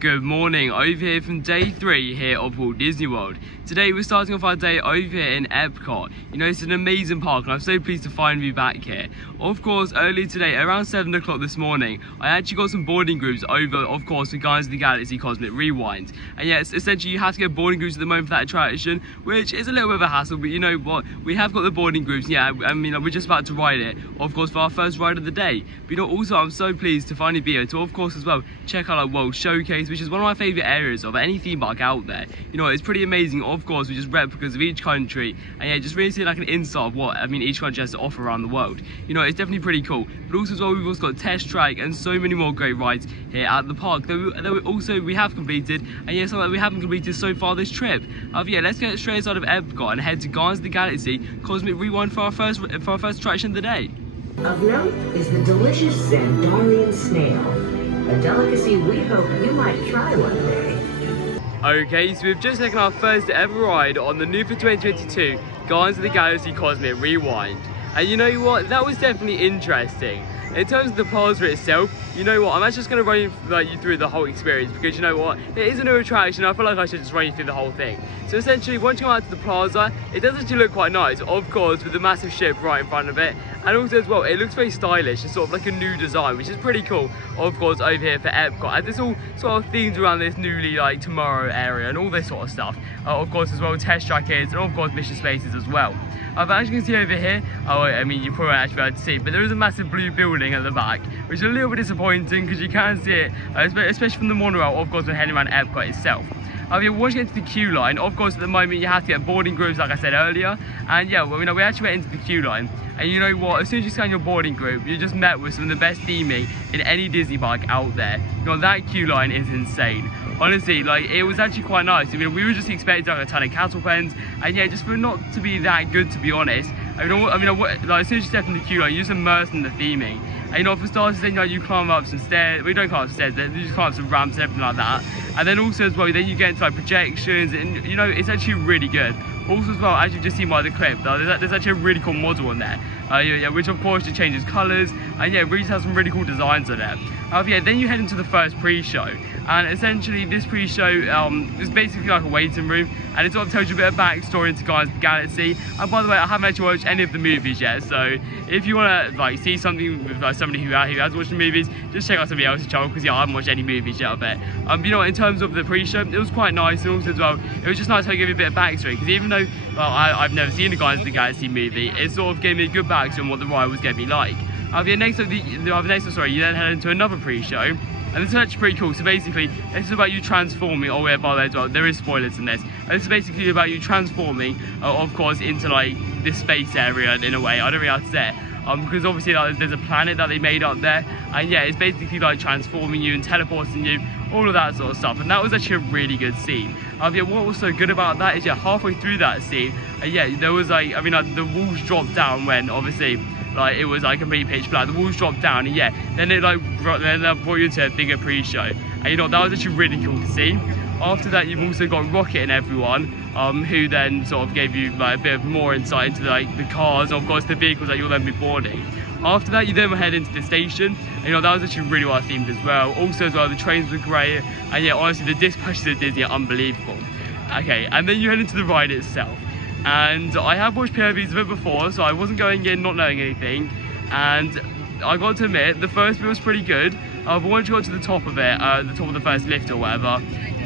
Good morning, over here from day 3 here of Walt Disney World. Today we're starting off our day over here in Epcot. You know, it's an amazing park and I'm so pleased to finally be back here. Of course, earlier today, around 7 o'clock this morning, I actually got some boarding groups over, of course, with Guardians of the Galaxy Cosmic Rewind. And yes, essentially you have to get boarding groups at the moment for that attraction, which is a little bit of a hassle, but you know what, we have got the boarding groups. Yeah, I mean, we're just about to ride it, of course, for our first ride of the day. But you know, also I'm so pleased to finally be here to, of course, as well, check out our World Showcase, which is one of my favourite areas of any theme park out there. You know, it's pretty amazing. Of course, we just replicas of each country, and yeah, just really see like an insight of what each country has to offer around the world. You know, it's definitely pretty cool. But also as well, we've also got Test Track and so many more great rides here at the park that we have completed, and yeah, some that we haven't completed so far this trip. Yeah, let's get straight inside of Epcot and head to Guardians of the Galaxy Cosmic Rewind for our first attraction of the day. Of note is the delicious Xandarian snail, a delicacy we hope you might try one day. Okay, so we've just taken our first ever ride on the new for 2022 Guardians of the Galaxy Cosmic Rewind. And you know what, that was definitely interesting. In terms of the plaza itself, you know what, I'm actually just going to run you through the whole experience, because you know what, it is a new attraction. I feel like I should just run you through the whole thing. So essentially, once you come out to the plaza, it does actually look quite nice, of course, with the massive ship right in front of it. And also as well, it looks very stylish. It's sort of like a new design, which is pretty cool, of course, over here for Epcot. And it's all sort of themed around this newly like tomorrow area and all this sort of stuff. Of course, as well, Test Track is, and of course, Mission Spaces as well. But as you can see over here, I mean, you probably won't actually be able to see, but there is a massive blue building at the back, which is a little bit disappointing because you can see it, especially from the monorail, of course, when heading around Epcot itself. Once you get to the queue line, of course, at the moment you have to get boarding groups, like I said earlier. And yeah, well, we actually went into the queue line. And you know what, as soon as you scan your boarding group, you're just met with some of the best theming in any Disney park out there. You know, that queue line is insane. Honestly, like, it was actually quite nice. I mean, we were just expecting like a ton of cattle pens, and yeah, just for it not to be that good, to be honest. Like, as soon as you step in the queue line, you're just immersed in the theming. And you know, for starters, then you climb up some stairs. We don't climb up stairs, you just climb up some ramps and everything like that. And then also as well, then you get into like projections, and you know, it's actually really good. Also as well, as you've just seen by the clip, there's actually a really cool model on there, which of course just changes colours, and yeah, really has some really cool designs on it. Yeah, then you head into the first pre-show, and essentially this pre-show is basically like a waiting room, and it sort of tells you a bit of backstory into Guardians of the Galaxy. And by the way, I haven't actually watched any of the movies yet, so if you want to like see something with like somebody who has watched the movies, just check out somebody else's channel, because yeah, I haven't watched any movies yet of it. You know what, in terms of the pre-show, it was quite nice, and also as well, it was just nice to give you a bit of backstory, because even though I've never seen the Guardians of the Galaxy movie, it sort of gave me a good backstory on what the ride was going to be like. Next, you then head into another pre-show, and this is actually pretty cool. So basically, this is about you transforming, by the way as well, there is spoilers in this, and this is basically about you transforming, of course, into like this space area in a way. I don't really have to say it, because obviously like, there's a planet that they made up there, and yeah, it's basically like transforming you and teleporting you, all of that sort of stuff. And that was actually a really good scene. Yeah, what was so good about that is, yeah, halfway through that scene, yeah, there was like, the walls dropped down when obviously like it was like complete pitch black. The walls dropped down, and yeah, then it like brought you into a bigger pre-show, and you know, that was actually really cool to see. After that, you've also got Rocket and everyone, who then sort of gave you like a bit of more insight into like the cars, and of course the vehicles that you'll then be boarding. After that, you then head into the station, and you know, that was actually really well themed as well. Also as well, the trains were great, and yeah, honestly, the dispatches at Disney are unbelievable. Okay, and then you head into the ride itself. And I have watched POVs of it before, so I wasn't going in not knowing anything, and I got to admit, the first bit was pretty good, but once you got to the top of it, the top of the first lift or whatever,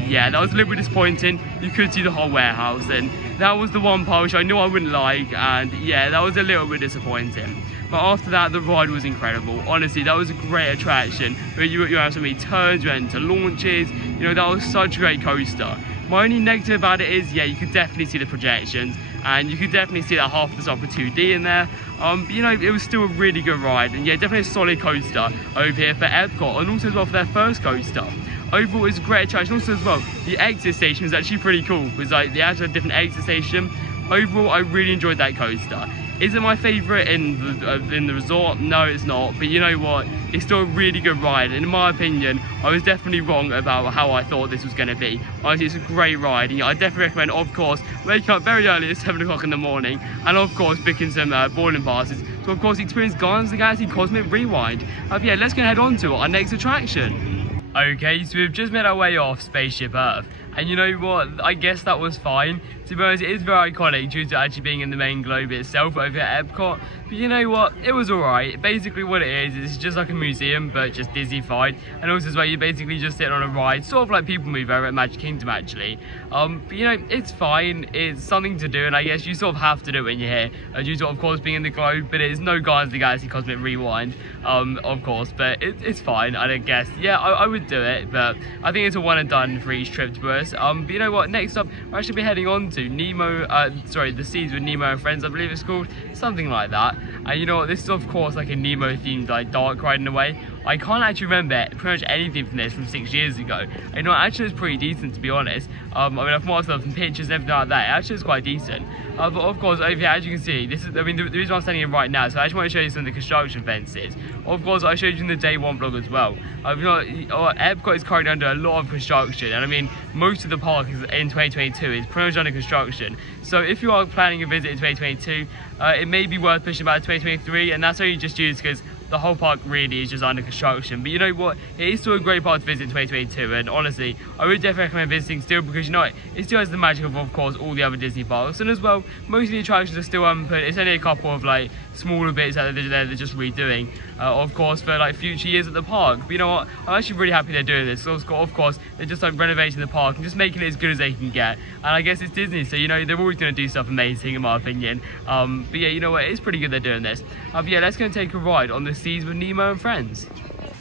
yeah, that was a little bit disappointing. You could see the whole warehouse, and that was the one part which I knew I wouldn't like, and yeah, that was a little bit disappointing. But after that, the ride was incredible. Honestly, that was a great attraction. You had so many turns, you went into launches, you know, that was such a great coaster. My only negative about it is, yeah, you could definitely see the projections, and you could definitely see that half of the stuff with 2D in there. But you know, it was still a really good ride, and yeah, definitely a solid coaster over here for Epcot, and also as well for their first coaster. Overall, it's a great attraction. Also as well, the exit station is actually pretty cool, because like they actually had a different exit station. Overall, I really enjoyed that coaster. Is it my favourite in the resort? No, it's not. But you know what? It's still a really good ride. And in my opinion, I was definitely wrong about how I thought this was going to be. Honestly, it's a great ride. And I definitely recommend, of course, waking up very early at 7 o'clock in the morning. And of course, booking some boarding passes. So of course, experience Guardians of the Galaxy Cosmic Rewind. Yeah, let's go and head on to our next attraction. Okay, so we've just made our way off Spaceship Earth, and you know what, I guess that was fine. To be honest, it is very iconic due to actually being in the main globe itself over at Epcot, but you know what, it was alright. Basically what it is just like a museum, but just Disney-fied, and also it's where you basically just sit on a ride, sort of like People Move over at Magic Kingdom actually. But you know, it's fine, it's something to do, and I guess you sort of have to do it when you're here, due to of course being in the globe, but it's no Guardians of the Galaxy Cosmic Rewind, of course, but it's fine, I guess. Yeah, I would do it, but I think it's a one and done for each trip to us. But you know what, next up we're actually be heading on to the Seas with Nemo and Friends, I believe it's called, something like that. And you know what, this is of course like a Nemo themed like dark ride in a way. I can't actually remember pretty much anything from this from 6 years ago. You know, actually it's pretty decent to be honest. I mean, I've marked up some pictures and everything like that. It actually is quite decent. But of course, over here, as you can see, this is, I mean, the reason I'm standing in right now, so I just want to show you some of the construction fences. Of course, I showed you in the day one vlog as well. You know, Epcot is currently under a lot of construction, and I mean, most of the park is in 2022 is pretty much under construction. So if you are planning a visit in 2022, it may be worth pushing back to 2023, and that's only just due because the whole park really is just under construction. But you know what, it is still a great park to visit in 2022, and honestly I would definitely recommend visiting still, because you know it still has the magic of course all the other Disney parks, and as well most of the attractions are still open. It's only a couple of like smaller bits that they're just redoing, of course, for like future years at the park. But you know what, I'm actually really happy they're doing this. So of course they're just like renovating the park and just making it as good as they can get, and I guess it's Disney, so you know they're always going to do stuff amazing in my opinion. But yeah, you know what, it's pretty good they're doing this. But yeah, let's go and take a ride on the Seas with Nemo and Friends.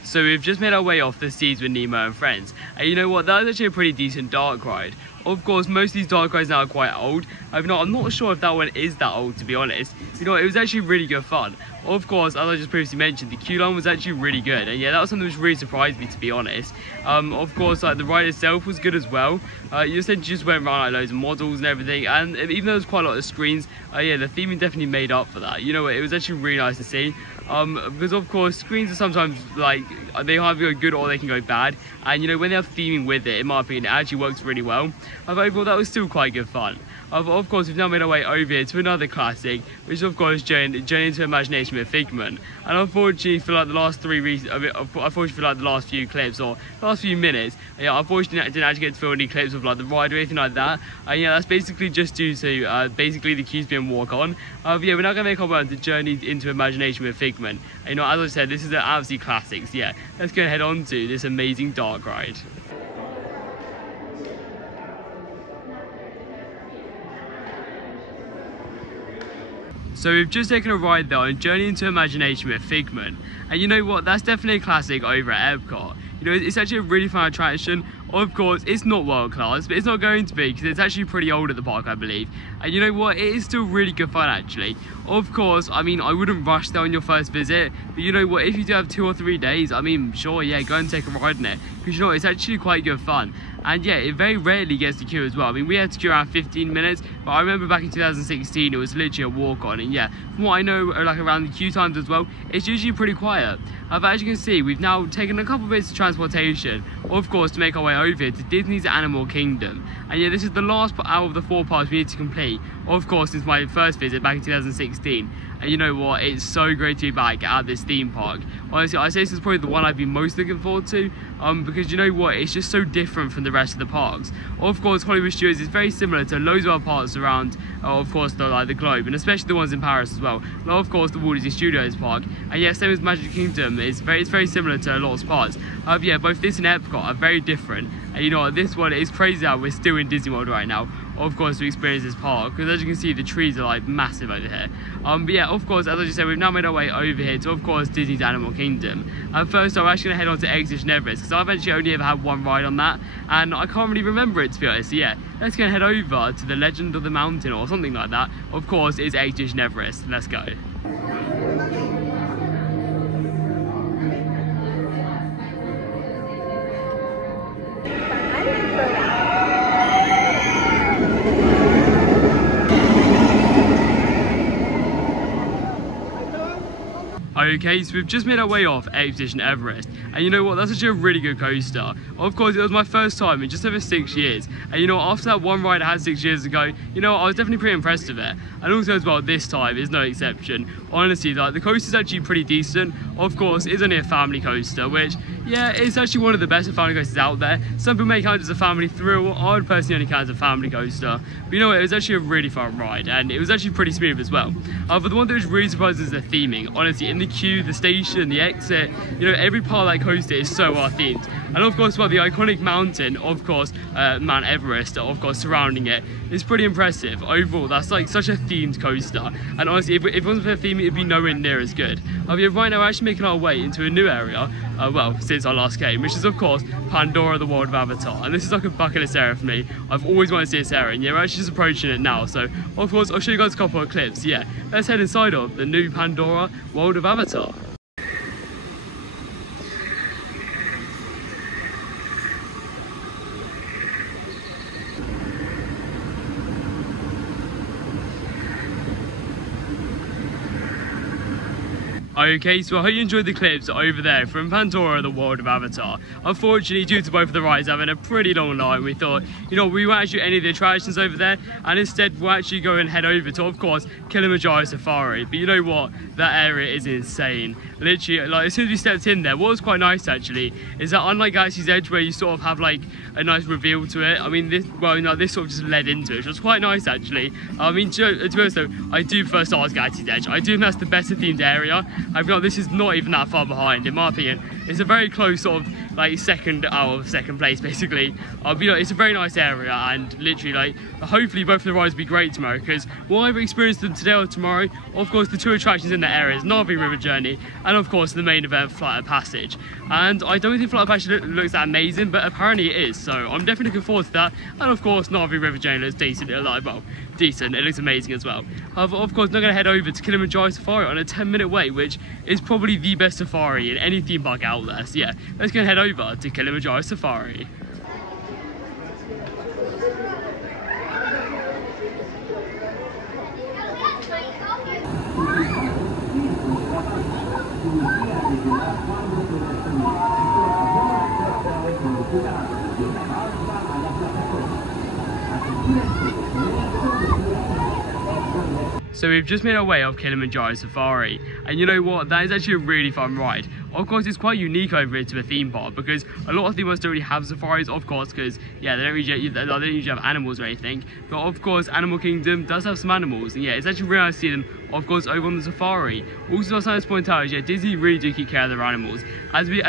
So we've just made our way off the Seas with Nemo and Friends, and you know what, that was actually a pretty decent dark ride. Of course, most of these dark rides now are quite old. I'm not sure if that one is that old, to be honest. You know, it was actually really good fun. Of course, as I just previously mentioned, the queue line was actually really good, and yeah, that was something which really surprised me, to be honest. Of course, like the ride itself was good as well. You essentially just went around like loads of models and everything, and even though there was quite a lot of screens, yeah, the theming definitely made up for that. You know what, it was actually really nice to see. Because of course screens are sometimes like they either go good or they can go bad, and you know when they have theming with it, in my opinion, it actually works really well. Overall, that was still quite good fun. Of course, we've now made our way over here to another classic, which is of course Journey into Imagination with Figment. And unfortunately, for like the last the last few clips or last few minutes, yeah, unfortunately I didn't actually get to film any clips of like the ride or anything like that. Yeah, that's basically just due to basically the queues being walk on. But yeah, we're now gonna make our way on to Journey into Imagination with Figment. And, you know, as I said, this is an absolute classic. So yeah, let's go and head on to this amazing dark ride. So we've just taken a ride there on Journey into Imagination with Figment, and you know what, that's definitely a classic over at Epcot. You know, it's actually a really fun attraction. Of course, it's not world class, but it's not going to be because it's actually pretty old at the park, I believe. And you know what, it is still really good fun actually. Of course, I mean, I wouldn't rush there on your first visit, but you know what, if you do have 2 or 3 days, I mean, sure, yeah, go and take a ride in it, because you know, it's actually quite good fun. And yeah, it very rarely gets to queue as well. I mean, we had to queue around 15 minutes, but I remember back in 2016, it was literally a walk on. And yeah, from what I know, like around the queue times as well, it's usually pretty quiet. But as you can see, we've now taken a couple bits of transportation, of course, to make our way over here to Disney's Animal Kingdom. And yeah, this is the last out of the 4 parts we need to complete, of course, since my first visit back in 2016. And you know what, it's so great to be back at this theme park. Honestly, I say this is probably the one I've been most looking forward to, because you know what, it's just so different from the rest of the parks. Of course, Hollywood Studios is very similar to loads of other parks around, of course, the globe, and especially the ones in Paris as well. Like, of course, the Walt Disney Studios park, and yeah, same as Magic Kingdom, it's very similar to a lot of parts. Yeah, both this and Epcot are very different, and you know what, this one is crazy how we're still in Disney World right now, of course, to experience this park, because as you can see, the trees are like massive over here. But yeah, of course, as I just said, we've now made our way over here to, of course, Disney's Animal Kingdom. And first, I'm actually going to head on to Expedition Everest, because I've actually only ever had one ride on that, and I can't really remember it, to be honest. So yeah, let's go and head over to the Legend of the Mountain, or something like that. Of course, it's Expedition Everest. Let's go. Okay, so we've just made our way off Expedition Everest, and you know what, that's actually a really good coaster. Of course, it was my first time in just over 6 years, and you know, after that one ride I had 6 years ago, you know, I was definitely pretty impressed with it. And also as well, this time is no exception. Honestly, like, the coaster's actually pretty decent. Of course, it's only a family coaster, which, yeah, it's actually one of the best family coasters out there. Some people may count it as a family thrill. I would personally only count it as a family coaster. But you know what, it was actually a really fun ride, and it was actually pretty smooth as well. But the one that was really surprising is the theming. Honestly, in the queue, the station, the exit, you know, every part of that coaster is so well themed. And of course, well, the iconic mountain, of course, Mount Everest, of course, surrounding it, is pretty impressive. Overall, that's like such a themed coaster. And honestly, if it wasn't for the theming, it'd be nowhere near as good. Yeah, right now, we're actually making our way into a new area, well, since our last game, which is, of course, Pandora, the world of Avatar. And this is like a bucket list area for me. I've always wanted to see this area, and yeah, we're actually just approaching it now. So, of course, I'll show you guys a couple of clips. Yeah, let's head inside of the new Pandora, world of Avatar. Okay, so I hope you enjoyed the clips over there from Pandora, the world of Avatar. Unfortunately, due to both of the rides having a pretty long line, we thought, you know, we won't actually do any of the attractions over there, and instead we'll actually go and head over to, of course, Kilimanjaro Safari. But you know what? That area is insane. Literally, like, as soon as we stepped in there, what was quite nice actually, is that unlike Galaxy's Edge, where you sort of have like a nice reveal to it, I mean, this, well, you know, this sort of just led into it, which was quite nice actually. I mean, to be honest though, I do prefer Star Wars Galaxy's Edge. I do think that's the better themed area. I feel like this is not even that far behind, in my opinion. It's a very close sort of like second place basically. But you know, it's a very nice area, and literally like hopefully both of the rides will be great tomorrow, because while I've experienced them today or tomorrow, of course the two attractions in that area is Na'vi River Journey and of course the main event, Flight of Passage. And I don't think Flight of Passage looks that amazing, but apparently it is, so I'm definitely looking forward to that. And of course Na'vi River Journey looks decent, decent, it looks amazing as well. Of course, I'm going to head over to Kilimanjaro Safari on a 10-minute wait, which is probably the best safari in any theme park out there. So yeah, let's go and head over to Kilimanjaro Safari. So we've just made our way off Kilimanjaro Safari, and you know what, that is actually a really fun ride. Of course, it's quite unique over here to a theme park, because a lot of theme parks don't really have safaris, of course, because yeah, they don't usually have animals or anything. But of course, Animal Kingdom does have some animals, and yeah, it's actually really nice to see them, of course, over on the safari. Also, something to point out is, yeah, Disney really do keep care of their animals. As we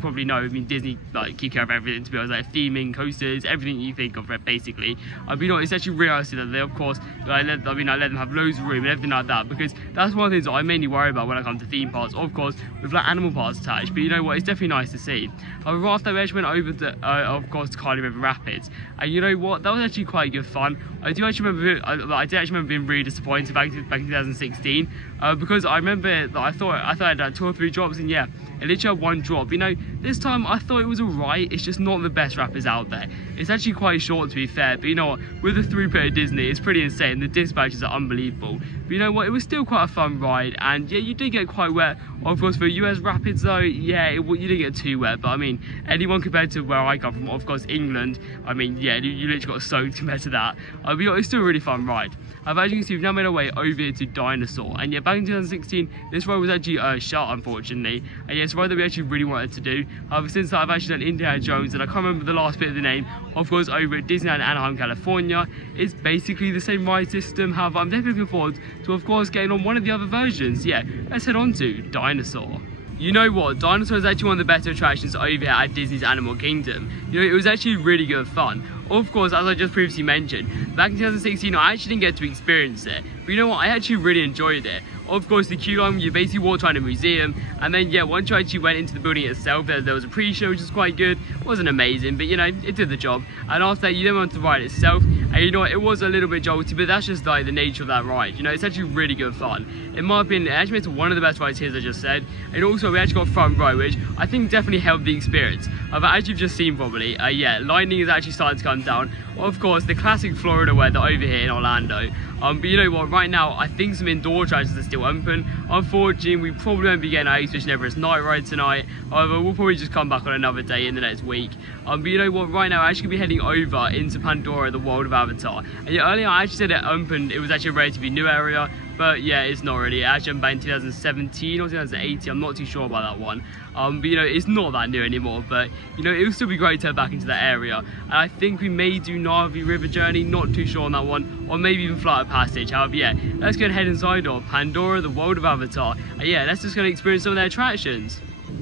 probably know, I mean, Disney like keep care of everything, to be honest, like theming, coasters, everything you think of, basically. You know, it's actually really nice to see that they, of course, let them have loads of room and everything like that, because that's one of the things that I mainly worry about when I come to theme parks, of course, with like animal parks attached. But you know what, it's definitely nice to see. Right after that, we actually went over to, of course, to Kali River Rapids, and you know what, that was actually quite good fun. I did actually remember being really disappointed back in 2016, because I remember that I thought I had 2 or 3 drops, and yeah, it literally had 1 drop. You know, this time I thought it was alright. It's just not the best rapids out there. It's actually quite short, to be fair, but you know what, with the throughput of Disney, it's pretty insane. The dispatches are unbelievable. But you know what, it was still quite a fun ride, and yeah, you did get quite wet. Of course, for US rapids though, yeah, you didn't get too wet, but I mean, anyone compared to where I come from, of course, England, I mean, yeah, you literally got soaked compared to that. But you know, it's still a really fun ride. As you can see, we've now made our way over here to Dinosaur, and yeah, back in 2016, this ride was actually shut, unfortunately, and yeah, it's a ride that we actually really wanted to do. Since I've actually done Indiana Jones, and I can't remember the last bit of the name, of course, over at Disneyland Anaheim, California, it's basically the same ride system. However, I'm definitely looking forward to, of course, getting on one of the other versions. Yeah, let's head on to Dinosaur. You know what, Dinosaur is actually one of the better attractions over here at Disney's Animal Kingdom. You know, it was actually really good fun. Of course, as I just previously mentioned, back in 2016 I actually didn't get to experience it, but you know what, I actually really enjoyed it. Of course, the queue line, you basically walked around a museum, and then yeah, once you actually went into the building itself, there was a pre-show, which was quite good. It wasn't amazing, but you know, it did the job. And after that, you then went to the ride itself, and you know what, it was a little bit jolty, but that's just like the nature of that ride. You know, it's actually really good fun. In my opinion, it actually makes it one of the best rides here, as I just said. And also, we actually got front row, which I think definitely helped the experience. But as you've just seen probably, yeah, lightning is actually starting to come down. Of course, the classic Florida weather over here in Orlando. But you know what, right now, I think some indoor attractions are still open. Unfortunately, we probably won't be getting our Expedition Everest night ride tonight. However, we'll probably just come back on another day in the next week. But you know what, right now, I actually be heading over into Pandora, the world of Avatar. And yeah, earlier I actually said it opened, it was actually a relatively new area, but yeah, it's not really. It actually opened back in 2017 or 2018, I'm not too sure about that one. But you know, it's not that new anymore, but you know, it would still be great to head back into that area. And I think we may do Na'vi River Journey, not too sure on that one, or maybe even Flight of Passage. However, yeah, let's go and head inside of Pandora, the world of Avatar. And yeah, let's just go and experience some of their attractions.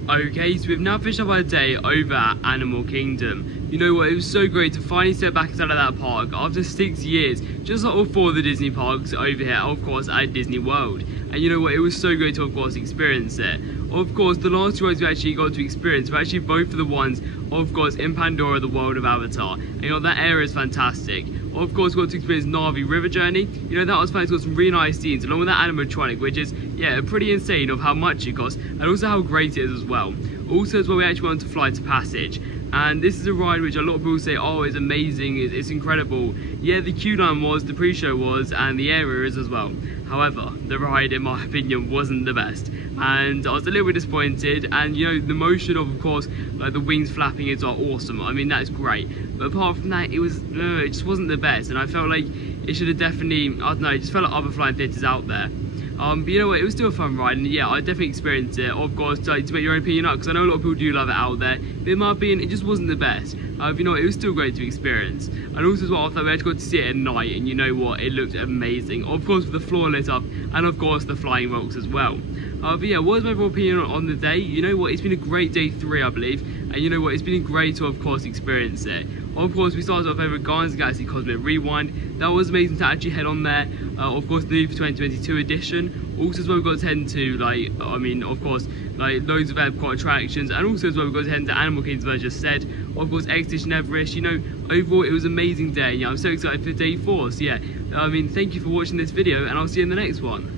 Okay, so we've now finished up our day over at Animal Kingdom. You know what, it was so great to finally step back inside of that park after 6 years, just like all 4 of the Disney parks over here, of course, at Disney World. And you know what, it was so great to, of course, experience it. Of course, the last 2 rides we actually got to experience were actually both of the ones, of course, in Pandora, the world of Avatar. And you know, that area is fantastic. Of course, we got to experience Na'vi River Journey. You know, that was fun. It's got some really nice scenes, along with that animatronic, which is, yeah, pretty insane of how much it costs, and also how great it is as well. Also, as well, we actually went to Flight of Passage. And this is a ride which a lot of people say, oh, it's amazing, it's incredible. Yeah, the queue line was, the pre-show was, and the area is as well. However, the ride, in my opinion, wasn't the best. And I was a little bit disappointed, and you know, the motion of course, like the wings flapping is awesome. I mean, that's great. But apart from that, it just wasn't the best, and I felt like it should have definitely, I don't know, it just felt like other flying theatres out there. But you know what, it was still a fun ride, and yeah, I definitely experienced it. Of course, like, to make your own opinion up, because I know a lot of people do love it out there, but in my opinion, it just wasn't the best. You know what, it was still great to experience. And also as well, I thought we actually got to see it at night, and you know what, it looked amazing. Of course, with the floor lit up, and of course, the flying rocks as well. But yeah, what was my overall opinion on the day? You know what, it's been a great day 3, I believe. And you know what, it's been great to, of course, experience it. Of course, we started off over Guardians of the Galaxy Cosmic Rewind. That was amazing to actually head on there. Of course, the new 2022 edition. Also as well, we got to head into, like, I mean, of course, like loads of Epcot attractions. And also as well, we got to head into Animal Kingdom, as I just said. Of course, Expedition Everest. You know, overall, it was an amazing day. Yeah, I'm so excited for day 4. So yeah, I mean, thank you for watching this video, and I'll see you in the next one.